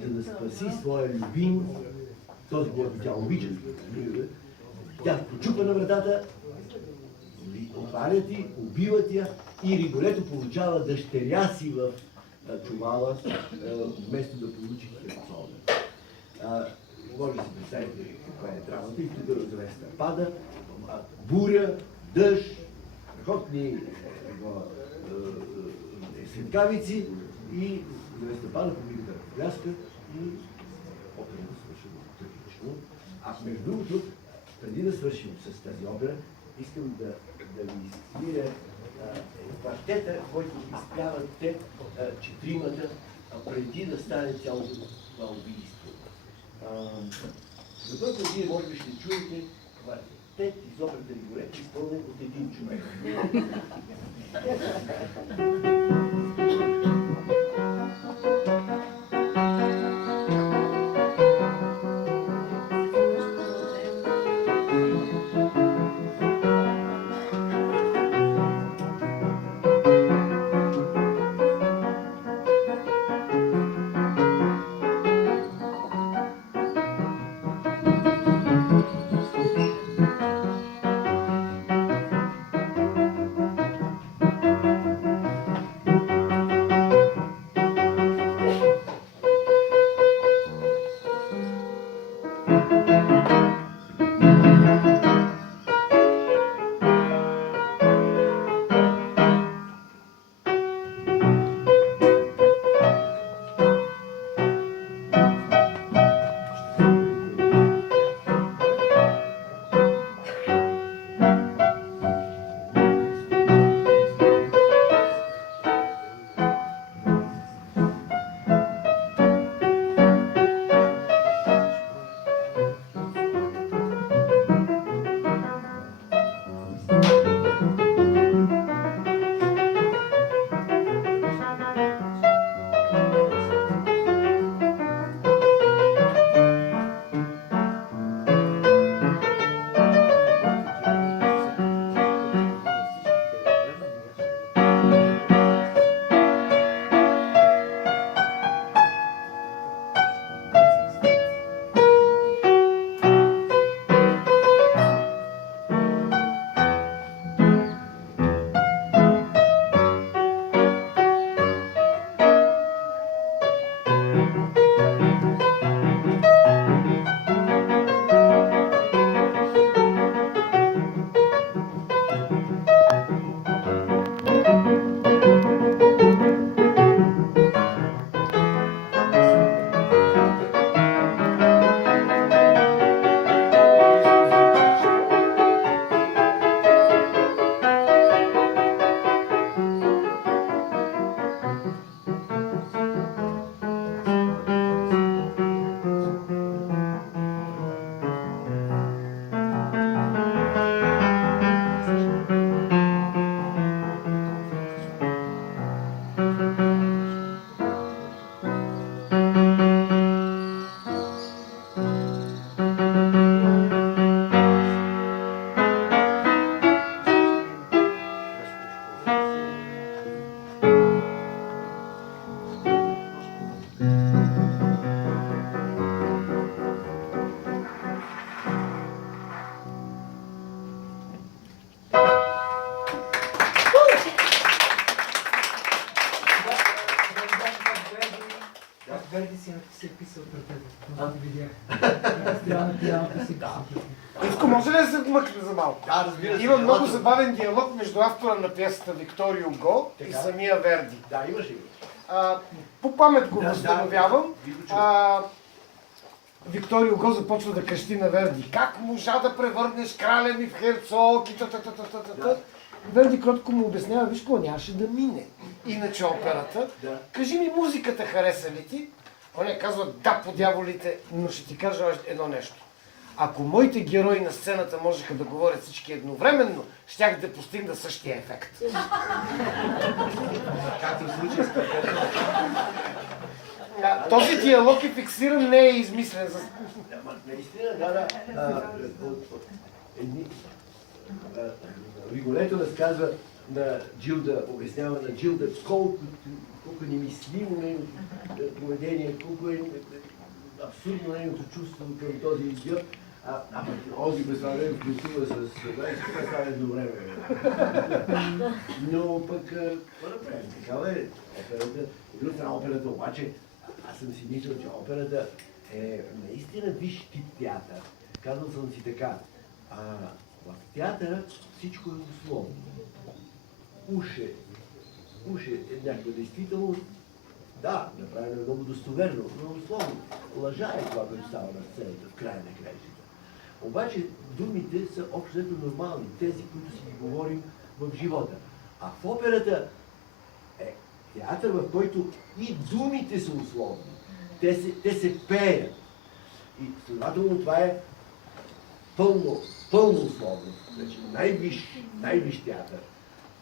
за да спаси своя любим, този, който тя обича. Тя почупа на вратата, отварят и убиват я и Ригорето получава дъщеря си в чувала, вместо да получи Херцога. Може да си представите каква е драмата и тук звезда пада, буря, дъжд, страхотни светкавици и звезда пада, публиката разпляска и операта свършва трагично. А между другото, преди да свършим с тази опера, искам да ви свиря квартета, който изпяват те четиримата, преди да стане цялото това убийство. За първо вие може би ще чуете квартет из операта Ригорето, изпълнен от един човек. Ивко, може ли да се вмъкне за малко? Да, разбира се. Има много забавен диалог между автора на пиесата Викторио Го и самия Верди. Да, имаше. По памет го възстановявам. Викторио Го започва да крещи на Верди. Как можа да превърнеш краля ми в Херцог и та-та-та-та-та-та. Верди кротко му обяснява, виж какво, нямаше да мине. Иначе операта. Кажи ми, музиката хареса ли ти? Он казва, да, по дяволите, но ще ти кажа още едно нещо. Ако моите герои на сцената можеха да говорят всички едновременно, щях да постигна същия ефект. Както в случая с този диалог е фиксиран, не е измислен. Наистина, да. Ригорето разказва на Джилда, обяснява на Джилда колко колко е немислимо нейното поведение, колко е абсурдно нейното чувство към този идиот. А пък Ози Бесарев включва с това е едно време. Но пък, какво да правим? Такава е операта. От друга страна, операта обаче, аз съм си мислил, че операта е наистина висш тип театър. Казал съм си така, в театъра всичко е условно. Уж е някаква действителност, да, направено е много достоверно, но условно. Лъжа е това, което става на сцената в края на краищата. Обаче думите са общо нормални, тези, които си ги говорим в живота. А в операта е театър, в който и думите са условни. Те се пеят. И следователно това е пълно условно. Значи най-висш театър.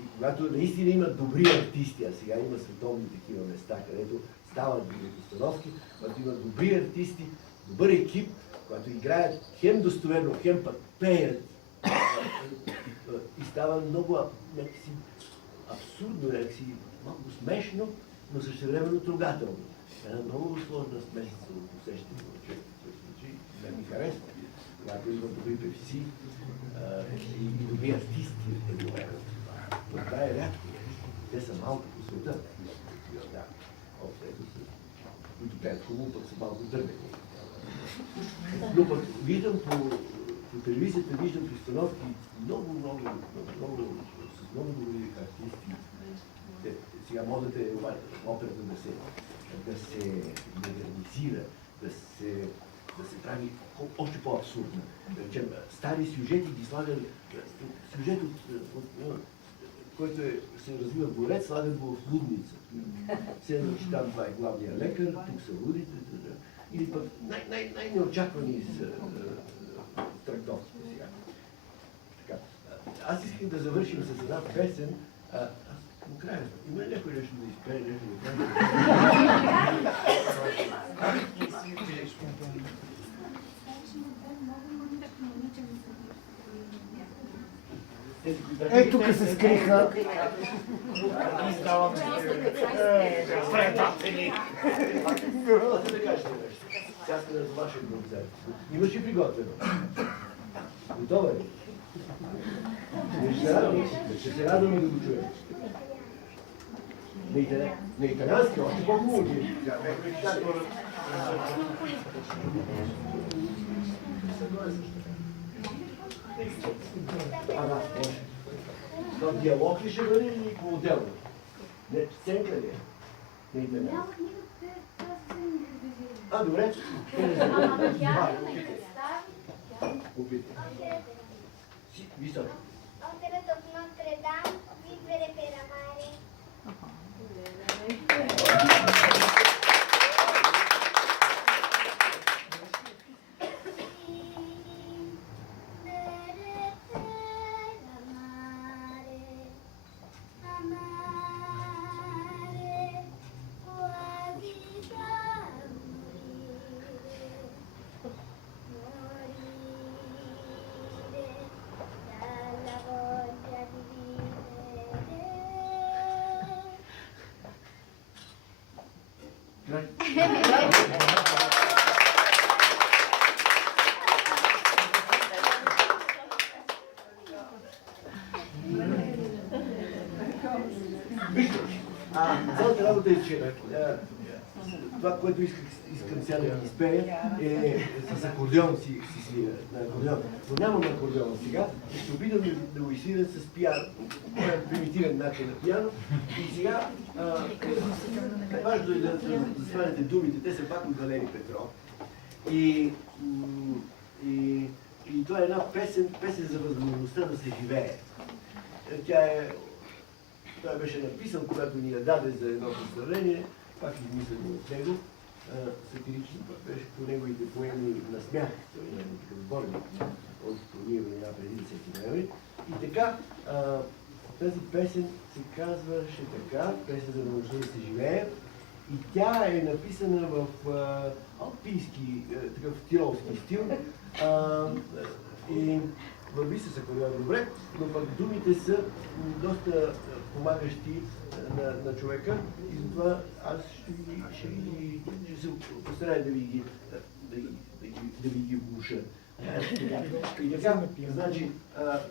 И когато наистина има добри артисти, а сега има световни такива места, където стават добри постановки, когато има добри артисти, добър екип, когато играят хем достоверно, хем пък пеят, и става много някакси абсурдно, някакси малко смешно, но същевременно трогателно. Една много сложна смесица от усещането на човек в този случай. Не ми харесва. Когато има добри певци и добри артисти едновременно. Но това е рядко. Те са малко по света. Които пеят хубаво, пък са малко дървени. Но пък виждам по телевизията, виждам постановки с много добри артисти. Сега модата е операта да се модернизира, да се прави още по-абсурдна. Да речем, стари сюжети ги слагат, сюжет който се развива в дворец, слагат го в лудница. Седно, че там това е главният лекар, тук са лудите, или пък най-неочаквани трактовките сега. Така. Аз исках да завършим с една песен. Към края, има ли някой нещо да изпее, нещо да кажа? Тук се скриха. Предатели. Сега сте на вашия концерт. Имаш ли приготвено? Готова ли? Ще се радваме да го чуем. На италиански, още по-хубаво. Това диалог ли ще бъде или по-отделно? Не, сценка ли е? На италиански. Добре. Опитай. Високо. Operata of Notre Dame, vivere per amare. Цялата работа е, че това, което искам сега да ги изпея, е с акордеон си свира, на акордеон. Но нямам акордеон сега, ще опитам да го изсвиря с пиано. Примитивен начин на пиано. И сега важно е да сваляте думите, те са пак от Валери Петров. И това е една песен за възможността да се живее. Той беше написан, когато ни я даде за едно представление, пак измислено от него, сатирично, пак беше по неговите поеми на смях, той е такъв сборник от ние времена преди 10 ноември. И така, тази песен се казваше така, песен за възможността да се живее, и тя е написана в алпийски, такъв тиролски стил. И върви се акордеона добре, но пък думите са доста помагащи на човека и затова аз ще се постарая да ви ги внуша. И така, значи,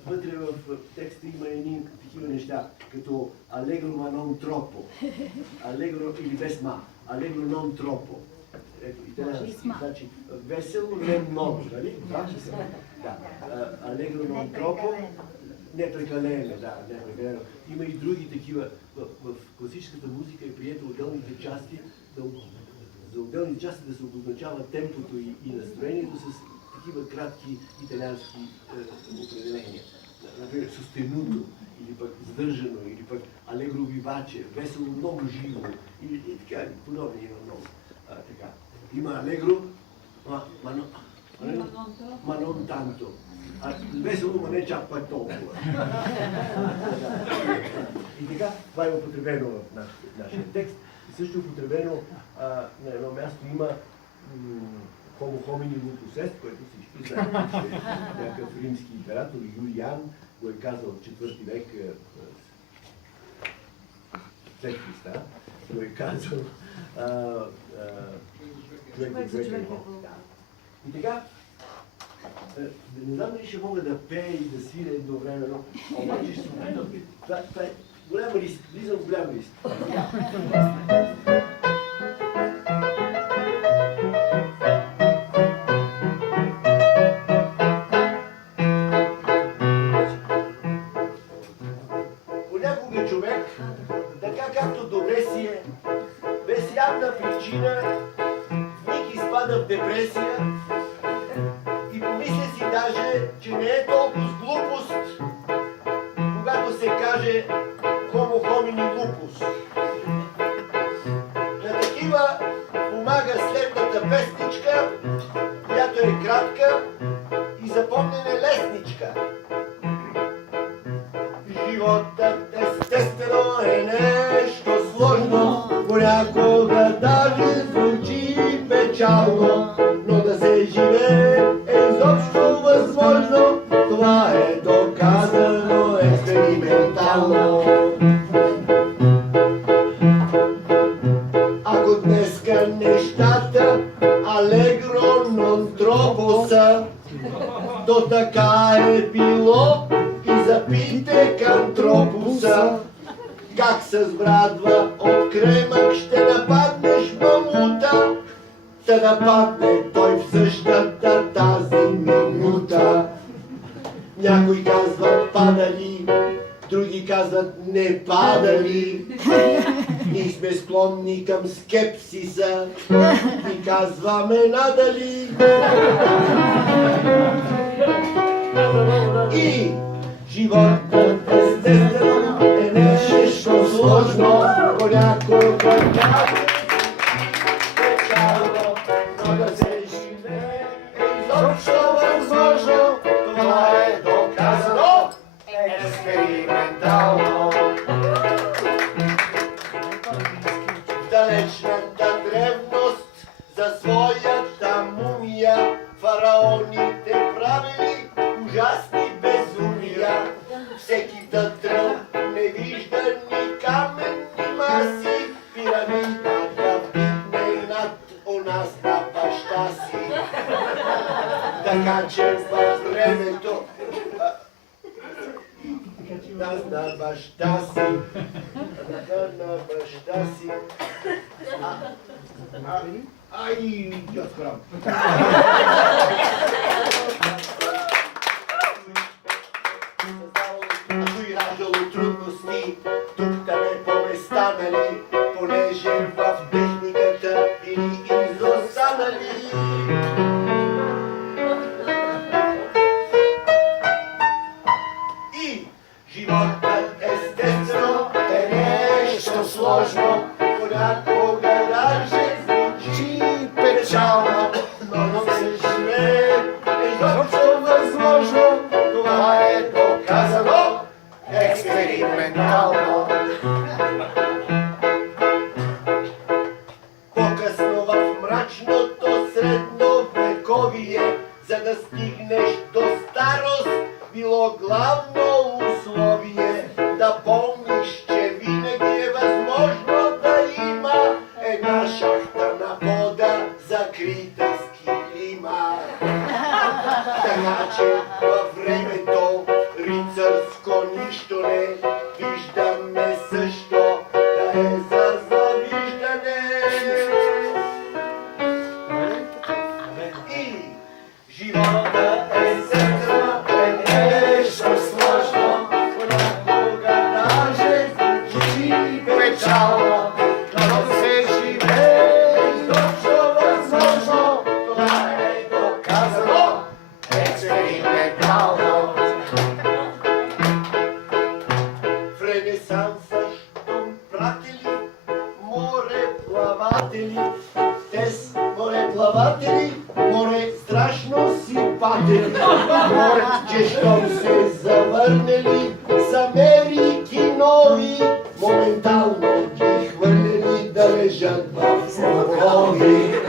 вътре в текста има едни такива неща, като алегро ма нон тропо, алегро или без ма, алегро нон тропо. Ето, италиански, значи, весело, не много, нали? Да. Алегро нон тропо, непрекалено, да, непрекалено. Има и други такива. В класическата музика е прието отделните части, за отделни части да се обозначава темпото и настроението с такива кратки италиански определения. Например, сустенуто, или пък сдържано, или пък алегро виваче, весело, много живо, и така, подобни има много. Така. Има алегро, ма нон танто. Весело, но не чак пак толкова. И така, това е употребено в нашия текст. И също употребено на едно място има Homo homini lupus est, което всички знаят, че някакъв римски император Юлиан го е казал в 4 век след Христа, го е казал човек е Бог. И така, не знам дали ще мога да пея и да свиря едновременно, обаче ще се опитам. Това е голям риск, влизам в голям риск. Понякога човек, така както добре си е, без явна причина, вмиг изпада в депресия и помисля си даже, че не е толкова с глупост, когато се каже Homo homini lupus. На такива помага следната песничка, която е кратка и запомнене лесничка. Животът естествено е нещо сложно, понякога даже звучи печално, но да се живее е изобщо възможно, това е доказано експериментално. Ако днеска нещата алегро нон тропо са, то така е било и запите кантропуса. Как с брадва от кремък ще нападнеш мамута, да нападне той в същата тази минута. Някои казват падали, други казват не падали. Ние сме склонни към скепсиса и казваме надали. И животът естествено е нещо сложно, понякога даже печално, но да се живее е изобщо възможно, това е доказано експериментално. В далечната древност за своята мумия фараоните правили ужасни безумия. Всеки тътръл невиждани каменни маси, пирамидата видне над нас на баща си. Така че във времето нас на баща си, на баща си. Ай, я схрам. Ако и раждало трудности, тук не по-станали, понеже в техниката или изостанали. И животът естествено е нещо сложно, понякога даже звучи печално, но се живее изобщо възможно, това е доказано експериментално. По-късно в мрачното средно накрита с килима. Така че във времето рицарско нищо не виждаме също да е за завиждане. И живота е сестра, е нещо сложно, понякога даже звучи печално, но се живее изобщо възможно, това е доказано експериментално. В Ренесанса щом пратили мореплаватели, те с мореплаватели, море страшно си патели. Че щом се завърнали с Америки нови, моментално ги хвърляли да лежат в окови.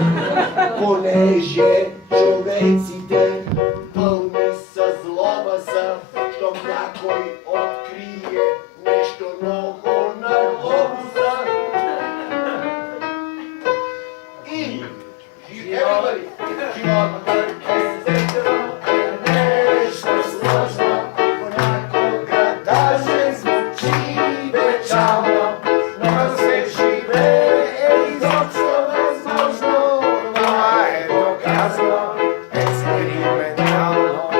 Понеже човеците пълни с злоба са, щом някой открие нещо ново на глобуса. И животът е сестра, е нещо сложно, понякога даже звучи печално, но се живее изобщо възможно, това е доказано експериментално.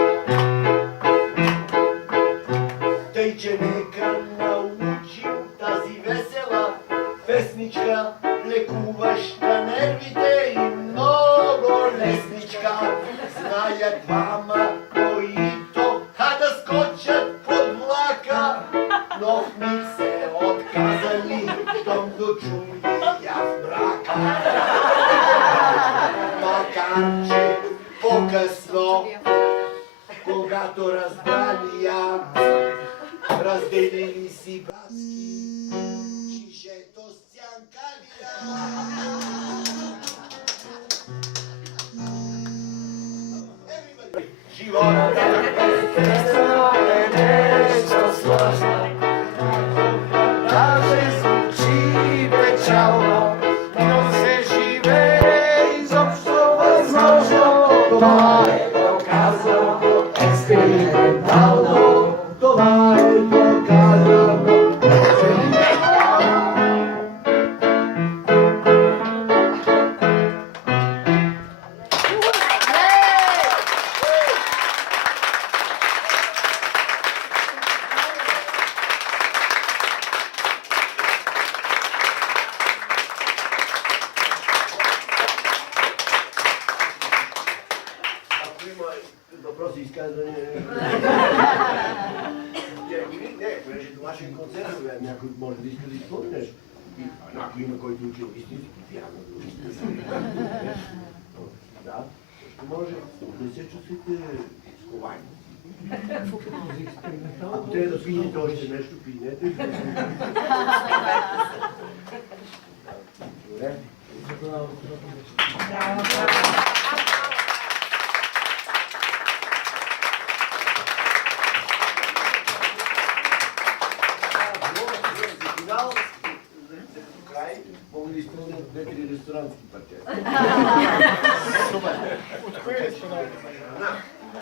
Тъй, че нека научим тази весела песничка, лекуваща нервите и много лесничка. Знаят двама, които да скочат под влака, но в миг се отказали, щом дочули я в брака. Макар че по-късно, когато разбрали я, разделили си братски чишето с цянкавия. Животът е нещо сложно, даже звучи печално, но се живее изобщо възможно. Това е доказано експериментално. Това е доказано експериментално. Ако има въпроси и изказвания, не, понеже домашен концерт, някой може да иска да изпълни нещо. Ако има който учил истински пиано, да, ще може да се чувствате сковани. Ако трябва да пинете още нещо, пинете. Добре. Мога да изпълня 2-3 ресторантски парчета. От кои ресторанти? Храна,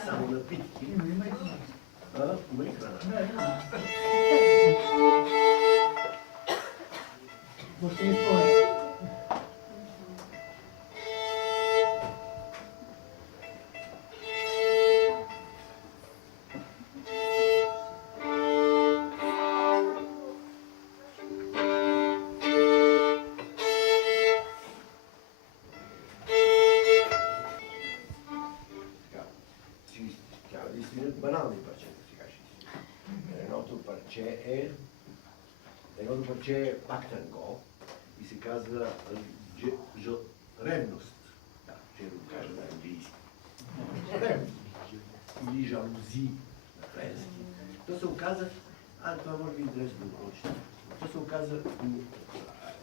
само напитки. Има ли храна? Може да изпълни. Трябва да изсвирят банални парчета, сега ще изсвирят. Едното парче е пактанго и се казва ревност. Да, ще го кажа на английски. Ревност. Или жалузи на френски. То се оказа, това може би интересно да го научите. То се оказа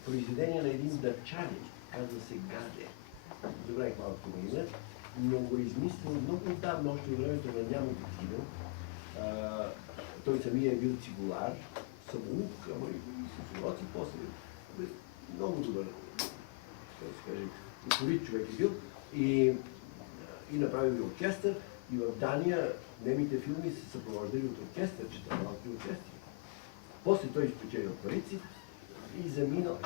произведение на един дъчанин, казва се Гаде. Забравих малко име, но го е измислил много отдавна, още от времето на няма такива. Той самия е бил цигулар, самоук, ама и с уроци после. Много добър, ще се каже, Упорит човек е бил и направил оркестър. И в Дания немите филми се съпровождали от оркестър, че това малки оркестри. После той изпечелил парици и заминал,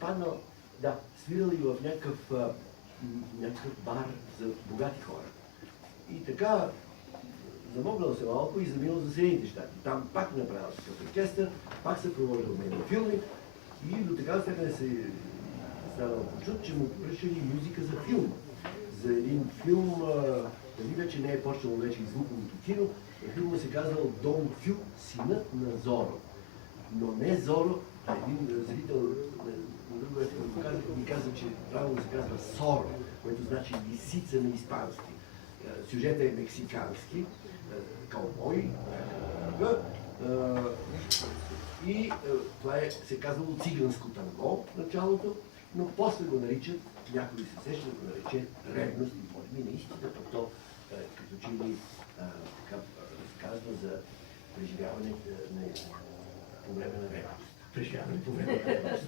паднал, да, свирал и в някакъв бар за богати хора. И така, замогнал се малко и заминал за Съединените щати. Там пак направил такъв оркестър, пак се провождал нейни филми и до така степен се станал почут, че му поръчали музика за филм. За един филм, дали вече не е почнало вече и звуковото кино, филмът се казвал Дон Кю, синът на Зоро. Но не Зоро, а един зрител на друго ми каза, че правилно се казва Соро, което значи лисица на испански. Сюжетът е мексикански, каубой, и това се казвало циганско танго в началото, но после го наричат, някой се сеща да го нарече ревност и може би наистина, то като че ли разказва за преживяване по време на ревност. Преживяване по време на ревност.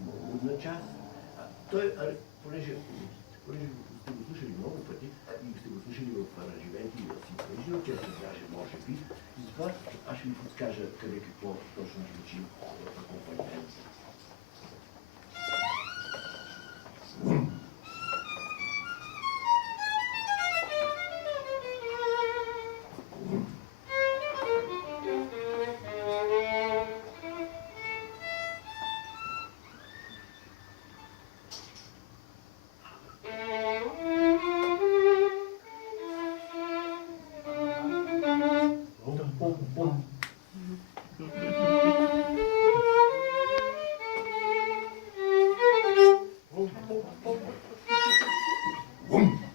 Има лудна част. Той, понеже сте го слушали много пъти и сте го слушали в аранжименти и в симфонични оркестри, даже може би, и затова аз ще ви подскажа къде какво точно звучи в акомпанимент. Boom.